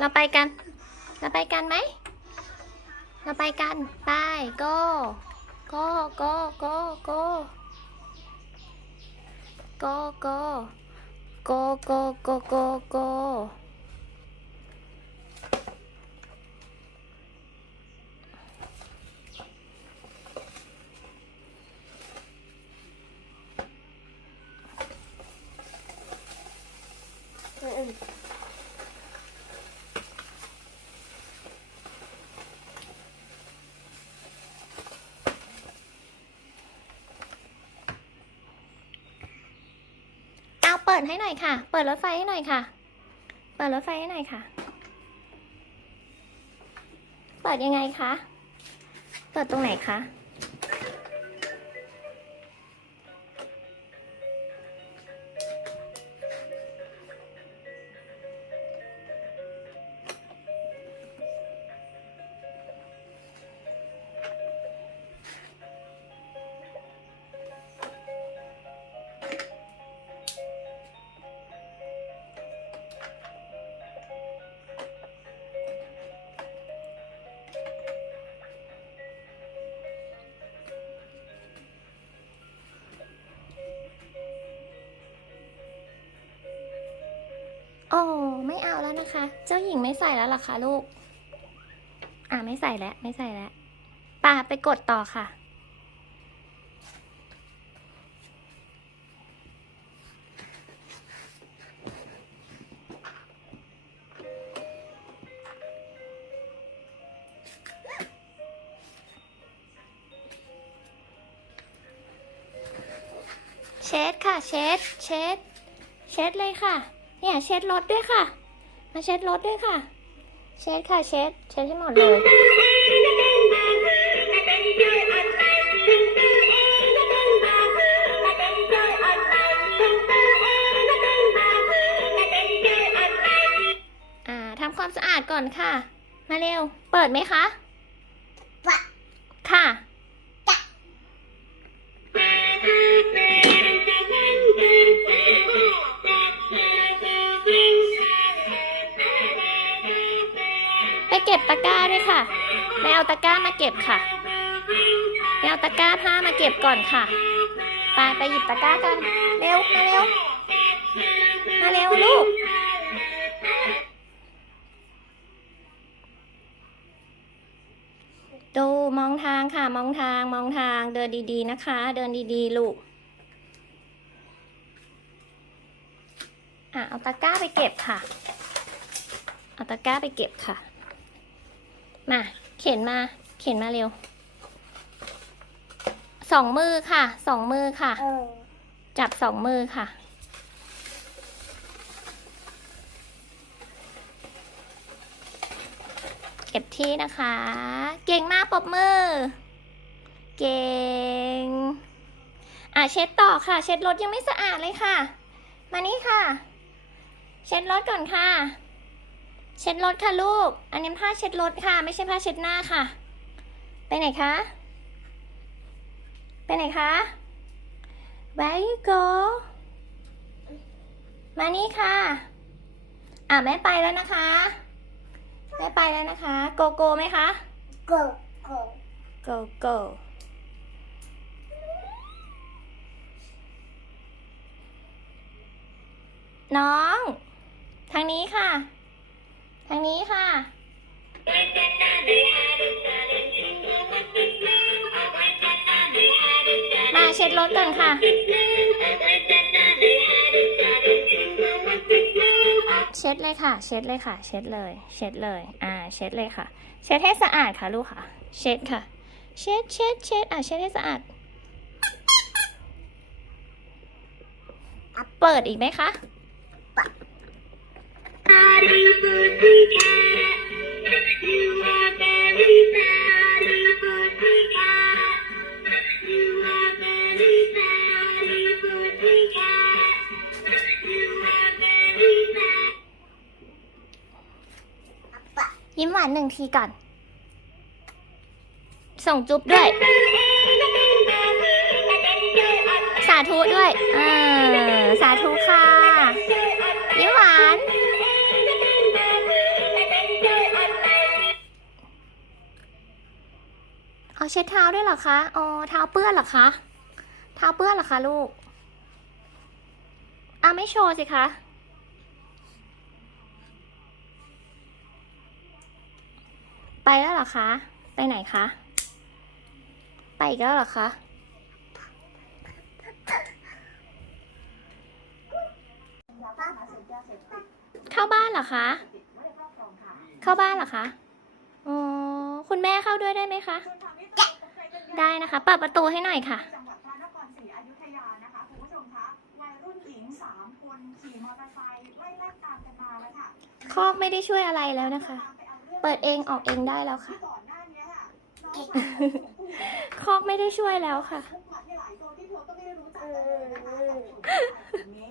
เราไปกัน เราไปกันไหม เราไปกัน ไป go go go go go go go go go go go go ดให้หน่อยค่ะ เปิดรถไฟให้หน่อยค่ะ เปิดรถไฟให้หน่อยค่ะ เปิดยังไงคะ เปิดตรงไหนคะ แล้วนะคะ เจ้าหญิงไม่ใส่แล้วล่ะคะลูก อ่าไม่ใส่แล้ว ไม่ใส่แล้วป่าไปกดต่อค่ะ เช็ดค่ะ เช็ด เช็ด เช็ดเลยค่ะ เนี่ย เช็ดรถด้วยค่ะ มาเช็ดรถด้วยค่ะ เช็ดค่ะเช็ด เช็ดให้หมดเลยอ่าทำความสะอาดก่อนค่ะ มาเร็ว เปิดไหมคะ ค่ะ ก็บตะกร้าด้วยค่ะไปเอาตะกร้ามาเก็บค่ะไปเอาตะกร้าผ้ามาเก็บก่อนค่ะไปไปหยิบตะกร้ากันเร็วมาเร็วมาเร็วลูกดูมองทางค่ะ มองทางมองทางเดินดีๆนะคะ เดินดีๆ ลูกอะเอาตะกร้าไปเก็บค่ะ เอาตะกร้าไปเก็บค่ะ มา เข็นมา เข็นมาเร็ว สองมือค่ะ สองมือค่ะ จับสองมือค่ะ เก็บที่นะคะ เก่งมากปรบมือ เก่ง อะเช็ดต่อค่ะ เช็ดรถยังไม่สะอาดเลยค่ะ มานี่ค่ะ เช็ดรถก่อนค่ะ เช็ดรถค่ะลูก อันนี้ผ้าเช็ดรถค่ะ ไม่ใช่ผ้าเช็ดหน้าค่ะ ไปไหนคะ ไปไหนคะ Where you go มานี่ค่ะ อะแม่ไปแล้วนะคะแม่ไปแล้วนะคะ โกโก้ไหมคะ go go โกโก้น้อง ทางนี้ค่ะ ทางนี้ค่ะ มาเช็ดรถก่อนค่ะ เช็ดเลยค่ะ เช็ดเลยค่ะ เช็ดเลย เช็ดเลย อ่า เช็ดเลยค่ะ เช็ดให้สะอาดค่ะลูกค่ะ เช็ดค่ะ เช็ดเช็ดเช็ดอะ เช็ดให้สะอาด เปิดอีกไหมคะ ยิ้มหวานหนึ่งทีก่อน ส่งจุ๊บด้วย สาธุด้วยเออสาธุค่ะ เอาเช็ดเท้าด้วยเหรอคะอ๋อเท้าเปื้อนเหรอคะ เท้าเปื้อนเหรอคะลูกอะไม่โชว์สิคะไปแล้วเหรอคะ ไปไหนคะ ไปอีกแล้วเหรอคะ เข้าบ้านเหรอคะ เข้าบ้านเหรอคะ อ๋อ คุณแม่เข้าด้วยได้ไหมคะ ได้นะคะ เปิดประตูให้หน่อยค่ะ จังหวัดพระนครศรีอยุธยานะคะคุณผู้ชมคะวัยรุ่นหญิงสามคนขี่มอเตอร์ไซค์ไล่ไล่ตามกันมาแล้วค่ะคอกไม่ได้ช่วยอะไรแล้วนะคะตามไปอารื่องเปิดเองออกเองได้แล้วค่ะที่ก่อนหน้านี้ค่ะน้องสาวของผู้หญิงคอกไม่ได้ช่วยแล้วค่ะ ทุกหมัดให้หลายตัวที่เธอก็ไม่ได้รู้จักกันเลยนะคะกับกลุ่มผู้ชายกลุ่มนี้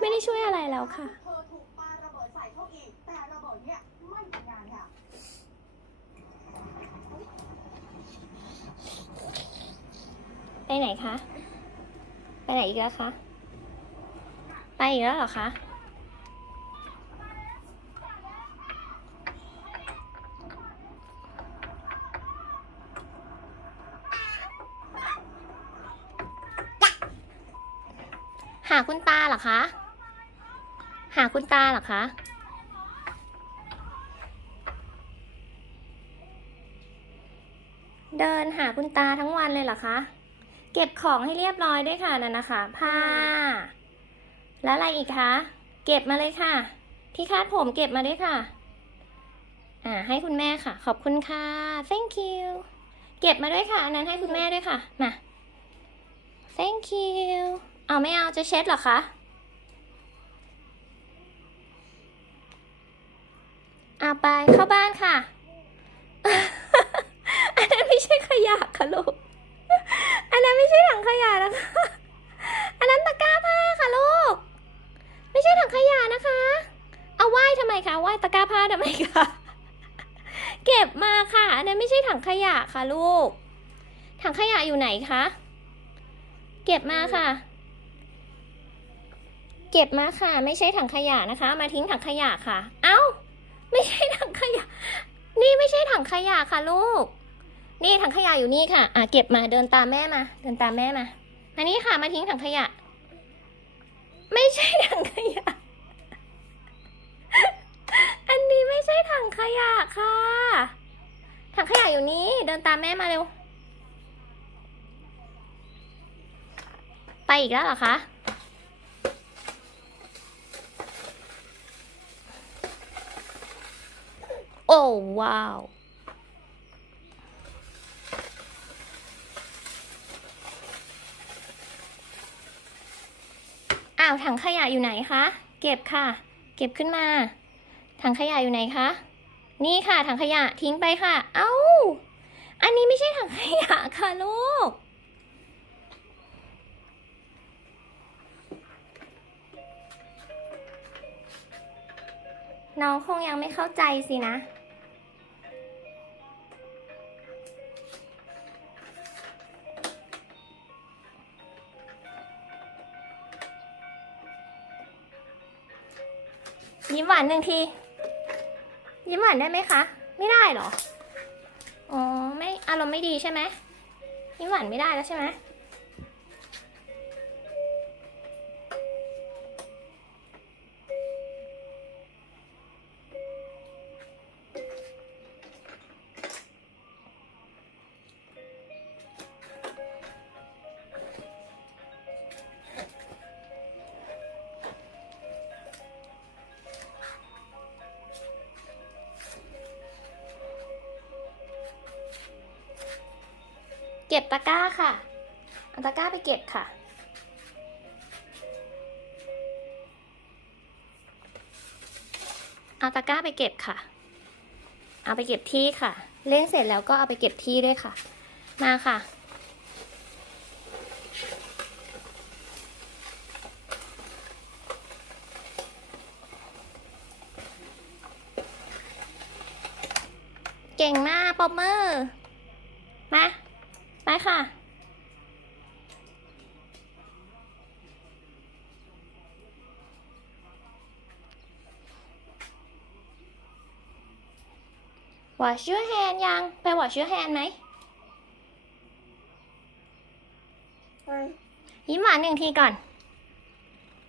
ไม่ได้ช่วยอะไรแล้วค่ะเธอถูกปาระเบิดใส่เขาอีก แต่ระเบิดเนี่ยไม่ทำงานค่ะ ไปไหนคะ ไปไหนอีกแล้วคะ ไปอีกแล้วเหรอคะ หาคุณตาเหรอคะ หาคุณตาเหรอคะเดินหาคุณตาทั้งวันเลยเหรอคะ เก็บของให้เรียบร้อยด้วยค่ะนั่นนะคะ ผ้า แล้วอะไรอีกคะ เก็บมาเลยค่ะ ที่คาดผมเก็บมาด้วยค่ะ อ่า ให้คุณแม่ค่ะ ขอบคุณค่ะ thank you เก็บมาด้วยค่ะ อันนั้นให้คุณแม่ด้วยค่ะ มา thank you เอาไม่เอาจะเช็ดหรอคะเอาไปเข้าบ้านค่ะ อันนั้นไม่ใช่ขยะค่ะลูก อันนั้นไม่ใช่ถังขยะนะคะ อันนั้นตะกร้าผ้าค่ะลูก ไม่ใช่ถังขยะนะคะ เอาไหว้ทำไมคะไหว้ตะกร้าผ้าทำไมคะเก็บมาค่ะ อันนั้นไม่ใช่ถังขยะค่ะลูก ถังขยะอยู่ไหนคะ เก็บมาค่ะ เก็บมาค่ะ ไม่ใช่ถังขยะนะคะ มาทิ้งถังขยะค่ะ เอ้า ไม่ใช่ถังขยะ นี่ไม่ใช่ถังขยะค่ะลูก นี่ถังขยะอยู่นี่ค่ะ อะเก็บมาเดินตามแม่มา เดินตามแม่มาอันนี้ค่ะมาทิ้งถังขยะ ไม่ใช่ถังขยะ อันนี้ไม่ใช่ถังขยะค่ะ ถังขยะอยู่นี่เดินตามแม่มาเร็ว ไปอีกแล้วเหรอคะโอ้ว้าว อ้าว ถังขยะอยู่ไหนคะ เก็บค่ะ เก็บขึ้นมา ถังขยะอยู่ไหนคะ นี่ค่ะ ถังขยะทิ้งไปค่ะ เอ้า อันนี้ไม่ใช่ถังขยะค่ะลูก น้องคงยังไม่เข้าใจสินะ ยิ้มหวานหนึ่งที ยิ้มหวานได้ไหมคะ ไม่ได้เหรอ อ๋อ ไม่ อารมณ์ไม่ดีใช่ไหมยิ้มหวานไม่ได้แล้วใช่ไหม เก็บตะกร้าค่ะเอาตะกร้าไปเก็บค่ะ เอาตะกร้าไปเก็บค่ะ เอาไปเก็บที่ค่ะ เล่นเสร็จแล้วก็เอาไปเก็บที่ด้วยค่ะ มาค่ะเก่งมากปรบมือมา ไปค่ะ wash your hand ยัง ไป wash your hand ไหมยิ้มหวานหนึ่งทีก่อน